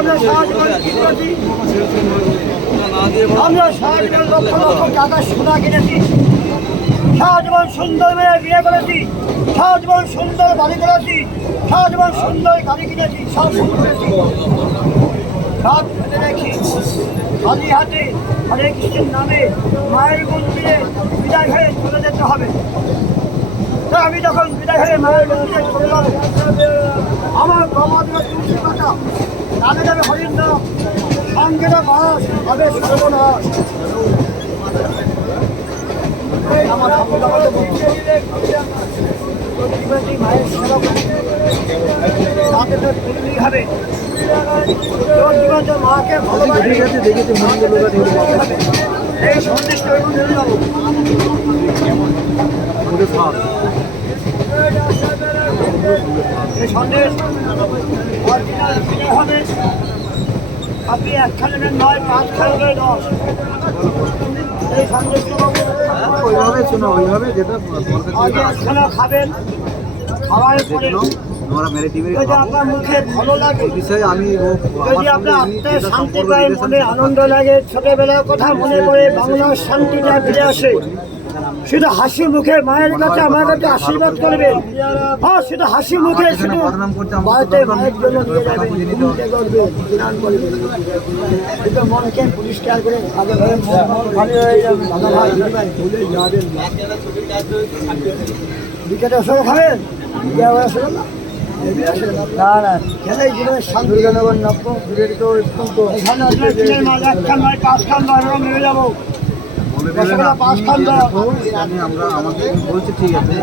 আমরা সারাজীবন কিনেছি, আমরা সারাজীবন লক্ষ লক্ষ টাকা সোনা কিনেছি, সারাজীবন সুন্দর মেয়ে বিয়ে করেছি, সারাজীবন সুন্দর বাড়ি করেছি, সারাজীবন সুন্দর গাড়ি কিনেছি, সব করেছি। সব ফেলে রেখে খালি হাতে হরে কৃষ্ণের নামে মায়ের মন্দিরে বিদায় হয়ে চলে যেতে হবে। আমি যখন বিদায় হয়ে মায়ের মন্দিরে চলে যাব, আমার বাবা দেবে তুলসী পাতা, তাদের যাবে হরিন্দ্র, সঙ্গে বাস হবে সর্বনাশ। আমার মায়ের সেবা তাতে তো তুলতেই হবে। মাকে এই সন্দেশ যাবো এই সন্দেশ হবে। আপনি একখানে নেবেন 9, 5 খান 10। এই সন্দেশ ওইভাবে শোনো, ওইভাবে যেটা আগে একখানা খাবেন, খাওয়ার পরে যদি আপনার মুখে ভালো লাগে, আমি যদি আপনার আত্মায় শান্তি পায়, মনে আনন্দ লাগে, ছোটবেলার কথা মনে করে বাংলার শান্তিটা ফিরে আসে, শুধু হাসি মুখে মায়ের কাছে আমার কাছে আশীর্বাদ করবেন। হ্যাঁ, শুধু হাসি মুখে শুধু বাড়িতে মায়ের জন্য নিয়ে যাবেন, ঘুমতে করবেন, স্নান করবেন, কিন্তু মনকে পরিষ্কার করে আগে ভালো হয়ে যাবেন। দাদা ভাই ভুলে যাবেন বিকেটে সব খাবেন, না না খেলেই জীবনের শান্তি। দুর্গানগর নব্য তো এখানে আপনার দিনের মাল 1 খান 9, 5 খান 10 নিয়ে যাবো। 5 খান 10 আমরা আমাকে বলছি, ঠিক আছে।